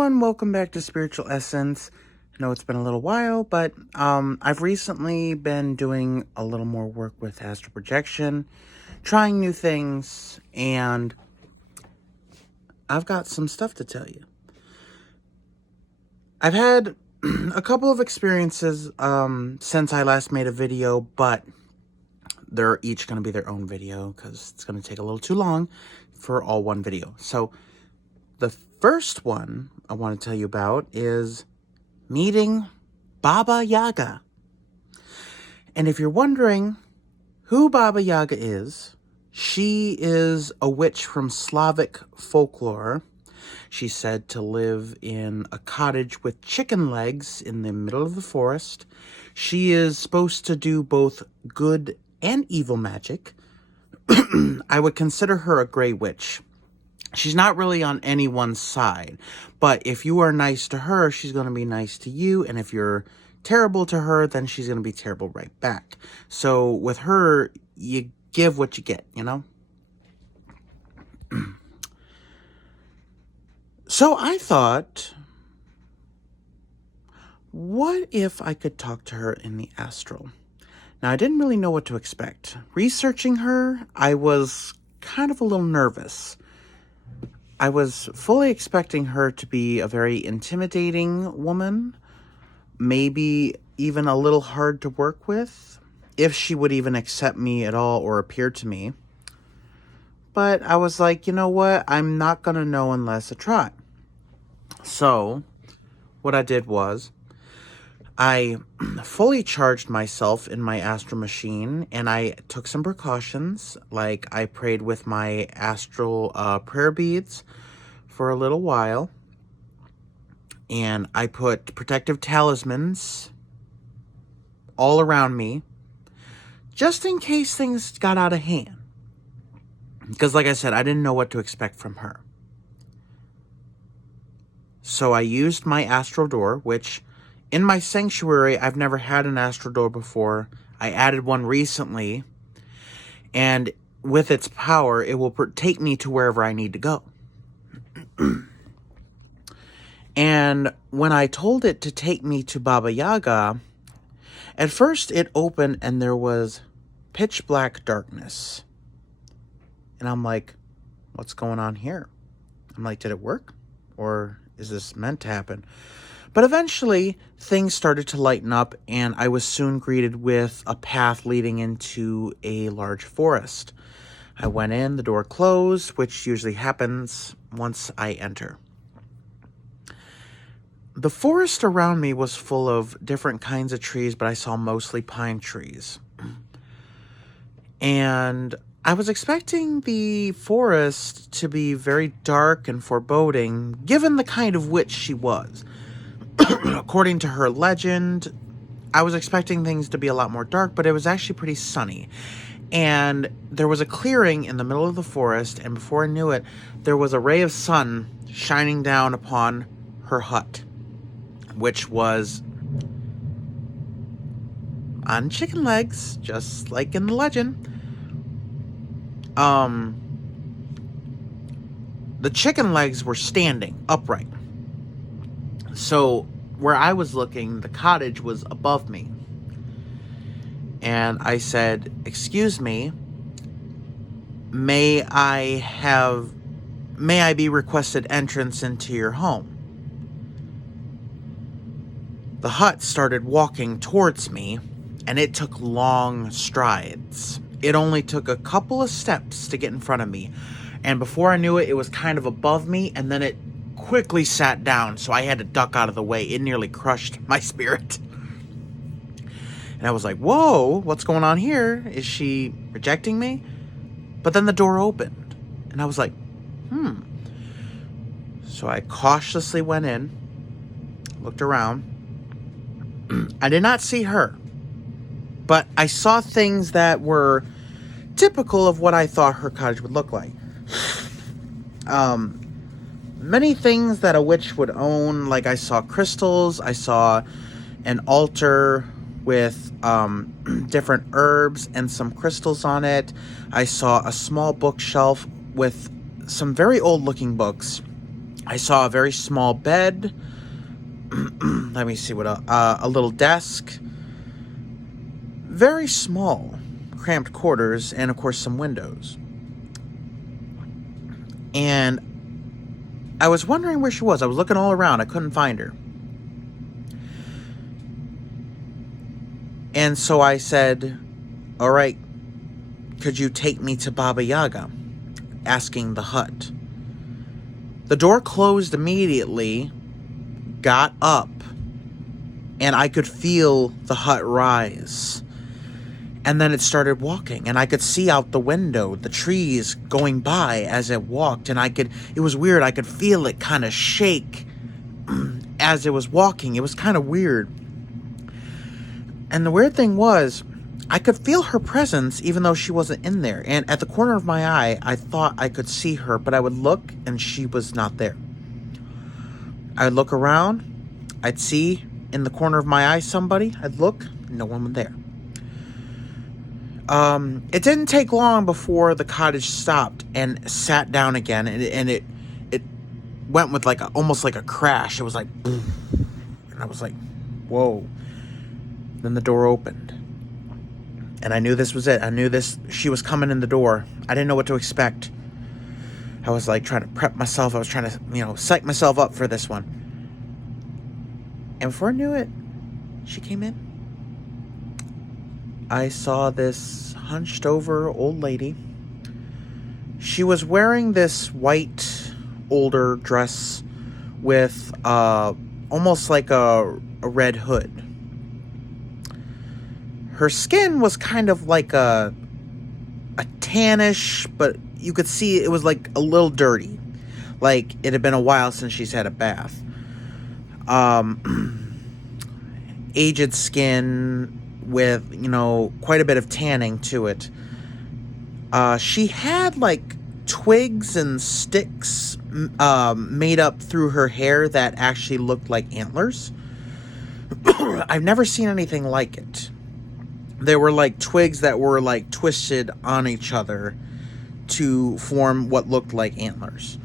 everyone, welcome back to Spiritual Essence. I know it's been a little while, but I've recently been doing a little more work with astral projection, trying new things, and I've got some stuff to tell you. I've had a couple of experiences since I last made a video, but they're each going to be their own video because it's going to take a little too long for all one video. So the first one I want to tell you about is meeting Baba Yaga. And if you're wondering who Baba Yaga is, she is a witch from Slavic folklore. She's said to live in a cottage with chicken legs in the middle of the forest. She is supposed to do both good and evil magic. I would consider her a gray witch. She's not really on anyone's side, but if you are nice to her, she's going to be nice to you, and if you're terrible to her, then she's going to be terrible right back. So with her, you give what you get, you know? So I thought, what if I could talk to her in the astral? Now, I didn't really know what to expect. Researching her, I was kind of a little nervous. I was fully expecting her to be a very intimidating woman, maybe even a little hard to work with, if she would even accept me at all or appear to me. But I was like, you know what? I'm not going to know unless I try. So what I did was I fully charged myself in my astral machine, and I took some precautions, like I prayed with my astral prayer beads for a little while, and I put protective talismans all around me, just in case things got out of hand. Because like I said, I didn't know what to expect from her. So I used my astral door, which in my sanctuary, I've never had an astral door before. I added one recently, and with its power, it will take me to wherever I need to go. And when I told it to take me to Baba Yaga, at first it opened and there was pitch black darkness. And I'm like, what's going on here? I'm like, did it work? Or is this meant to happen? But eventually, things started to lighten up, and I was soon greeted with a path leading into a large forest. I went in, the door closed, which usually happens once I enter. The forest around me was full of different kinds of trees, but I saw mostly pine trees. And I was expecting the forest to be very dark and foreboding, given the kind of witch she was. According to her legend, I was expecting things to be a lot more dark, but it was actually pretty sunny. And there was a clearing in the middle of the forest, and before I knew it, there was a ray of sun shining down upon her hut, which was on chicken legs, just like in the legend. The chicken legs were standing upright. So where I was looking, the cottage was above me. And I said, "Excuse me, may I be requested entrance into your home?" The hut started walking towards me, and it took long strides. It only took a couple of steps to get in front of me. And before I knew it, it was kind of above me, and then it quickly sat down, so I had to duck out of the way. It nearly crushed my spirit. And I was like, whoa, what's going on here? Is she rejecting me? But then the door opened, and I was like, So I cautiously went in, looked around. I did not see her, but I saw things that were typical of what I thought her cottage would look like. Many things that a witch would own, like I saw crystals, I saw an altar with different herbs and some crystals on it. I saw a small bookshelf with some very old looking books, I saw a very small bed. Let me see what else. A little desk. Very small, cramped quarters, and of course some windows. And I was wondering where she was. I was looking all around. I couldn't find her. And so I said, all right, could you take me to Baba Yaga? Asking the hut. The door closed immediately, got up, and I could feel the hut rise. And then it started walking, and I could see out the window the trees going by as it walked, and it was weird, I could feel it kind of shake as it was walking. It was kind of weird. And the weird thing was, I could feel her presence even though she wasn't in there. And at the corner of my eye, I thought I could see her, but I would look and she was not there. I would look around, I'd see in the corner of my eye somebody, I'd look, no one was there. It didn't take long before the cottage stopped and sat down again, and it went with almost like a crash. It was like, boom, and I was like, whoa. Then the door opened, and I knew this was it. I knew she was coming in the door. I didn't know what to expect. I was like trying to prep myself. I was trying to, psych myself up for this one. And before I knew it, she came in. I saw this hunched over old lady. She was wearing this white, older dress with almost like a red hood. Her skin was kind of like a tannish, but you could see it was like a little dirty. Like it had been a while since she's had a bath. Aged skin with, quite a bit of tanning to it. She had like twigs and sticks made up through her hair that actually looked like antlers. I've never seen anything like it. There were like twigs that were like twisted on each other to form what looked like antlers.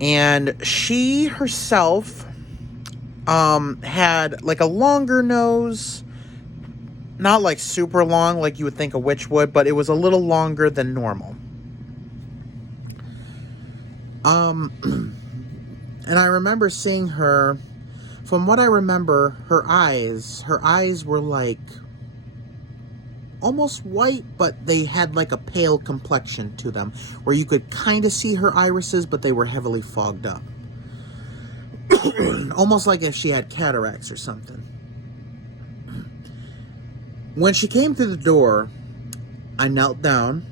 And she herself had like a longer nose. Not like super long like you would think a witch would, but it was a little longer than normal. And I remember seeing her, from what I remember, her eyes were like almost white, but they had like a pale complexion to them, where you could kind of see her irises, but they were heavily fogged up. Almost like if she had cataracts or something. When she came through the door, I knelt down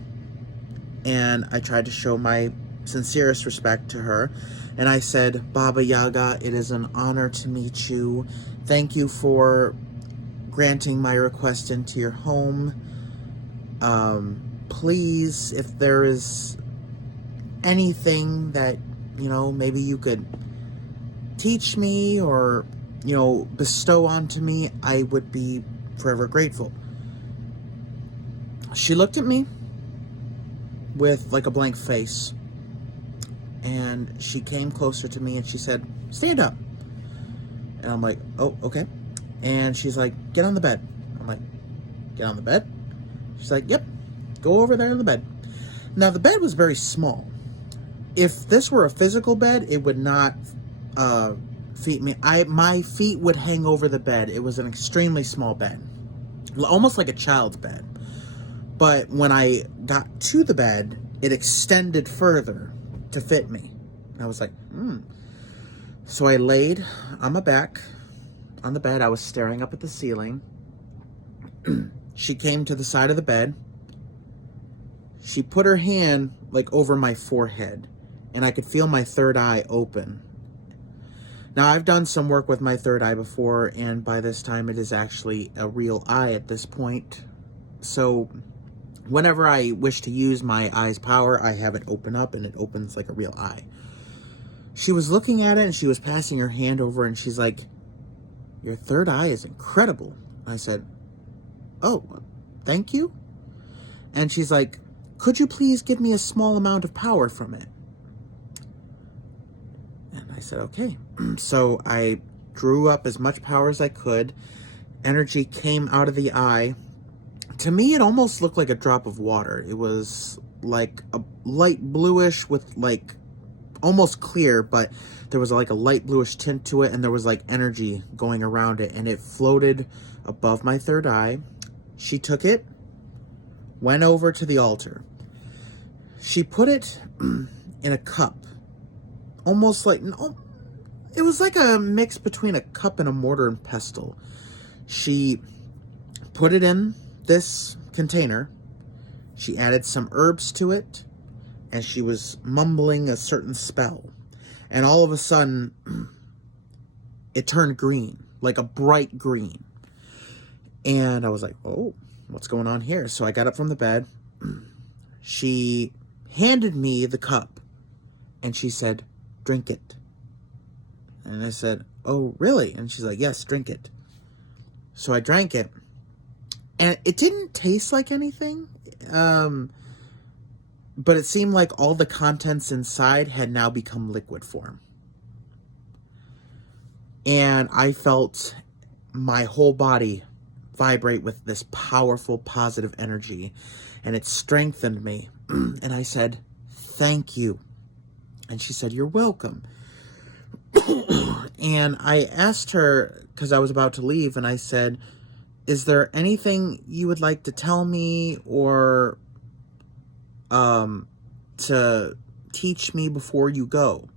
and I tried to show my sincerest respect to her. And I said, Baba Yaga, it is an honor to meet you. Thank you for granting my request into your home. Please, if there is anything that, maybe you could teach me or, bestow onto me, I would be forever grateful. She looked at me with like a blank face, and she came closer to me and she said, stand up. And I'm like, oh, okay. And she's like, get on the bed. I'm like, get on the bed? She's like, yep, go over there to the bed. Now the bed was very small. If this were a physical bed, it would not feet me. My feet would hang over the bed. It was an extremely small bed, almost like a child's bed. But when I got to the bed, it extended further to fit me. And I was like, So I laid on my back on the bed. I was staring up at the ceiling. She came to the side of the bed. She put her hand like over my forehead, and I could feel my third eye open. Now, I've done some work with my third eye before, and by this time it is actually a real eye at this point. So whenever I wish to use my eye's power, I have it open up, and it opens like a real eye. She was looking at it, and she was passing her hand over, and she's like, your third eye is incredible. I said, oh, thank you. And she's like, could you please give me a small amount of power from it? I said, okay. So I drew up as much power as I could. Energy came out of the eye. To me, it almost looked like a drop of water. It was like a light bluish with like almost clear, but there was like a light bluish tint to it, and there was like energy going around it, and it floated above my third eye. She took it, went over to the altar. She put it in a cup, almost like, it was like a mix between a cup and a mortar and pestle. She put it in this container. She added some herbs to it, and she was mumbling a certain spell. And all of a sudden, it turned green, like a bright green. And I was like, oh, what's going on here? So I got up from the bed. She handed me the cup, and she said, drink it. And I said, oh, really? And she's like, yes, drink it. So I drank it, and it didn't taste like anything, but it seemed like all the contents inside had now become liquid form. And I felt my whole body vibrate with this powerful, positive energy, and it strengthened me. And I said, thank you. And she said, you're welcome. And I asked her, because I was about to leave, and I said, is there anything you would like to tell me or to teach me before you go?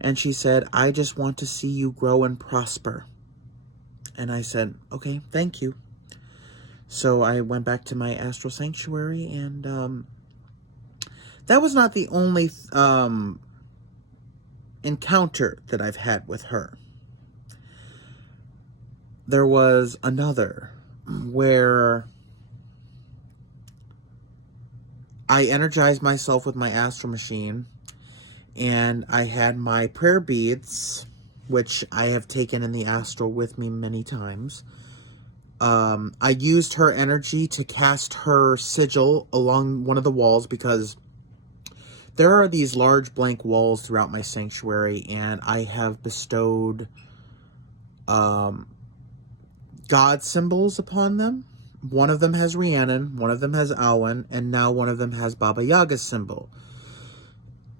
And she said, I just want to see you grow and prosper. And I said, okay, thank you. So I went back to my astral sanctuary, and that was not the only encounter that I've had with her. There was another where I energized myself with my astral machine, and I had my prayer beads, which I have taken in the astral with me many times. I used her energy to cast her sigil along one of the walls, because there are these large blank walls throughout my sanctuary, and I have bestowed God symbols upon them. One of them has Rhiannon, one of them has Awen, and now one of them has Baba Yaga's symbol.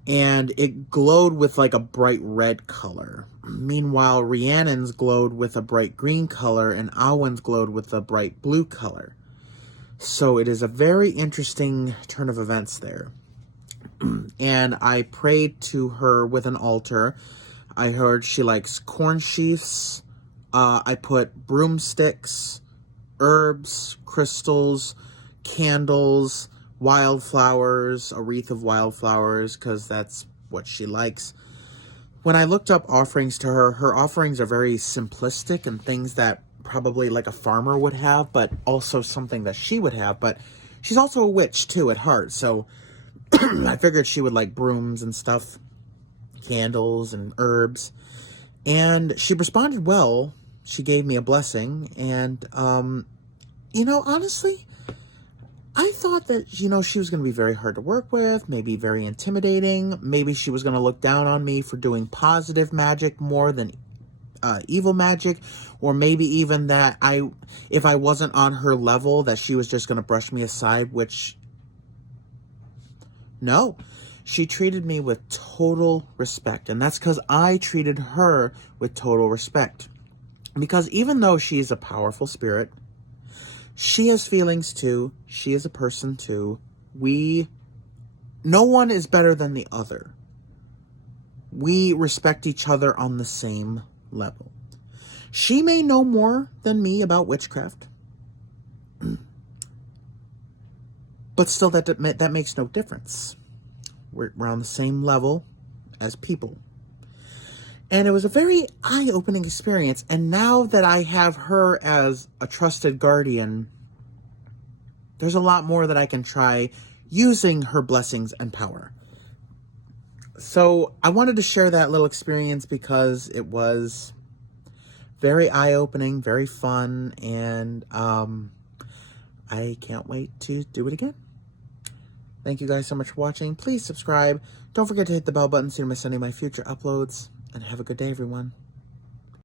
And it glowed with like a bright red color. Meanwhile, Rhiannon's glowed with a bright green color, and Awen's glowed with a bright blue color. So it is a very interesting turn of events there. And I prayed to her with an altar. I heard she likes corn sheaths. I put broomsticks, herbs, crystals, candles, wildflowers, a wreath of wildflowers, because that's what she likes. When I looked up offerings to her, her offerings are very simplistic and things that probably like a farmer would have, but also something that she would have. But she's also a witch too at heart, so I figured she would like brooms and stuff, candles and herbs. And she responded well. She gave me a blessing. And, honestly, I thought that, she was going to be very hard to work with, maybe very intimidating. Maybe she was going to look down on me for doing positive magic more than evil magic. Or maybe even that if I wasn't on her level, that she was just going to brush me aside, which, no. She treated me with total respect, and that's because I treated her with total respect. Because even though she is a powerful spirit, she has feelings too. She is a person too. No one is better than the other. We respect each other on the same level. She may know more than me about witchcraft, but still that makes no difference. We're on the same level as people. And it was a very eye-opening experience. And now that I have her as a trusted guardian, there's a lot more that I can try using her blessings and power. So I wanted to share that little experience because it was very eye-opening, very fun, and I can't wait to do it again. Thank you guys so much for watching. Please subscribe. Don't forget to hit the bell button so you don't miss any of my future uploads. And have a good day, everyone.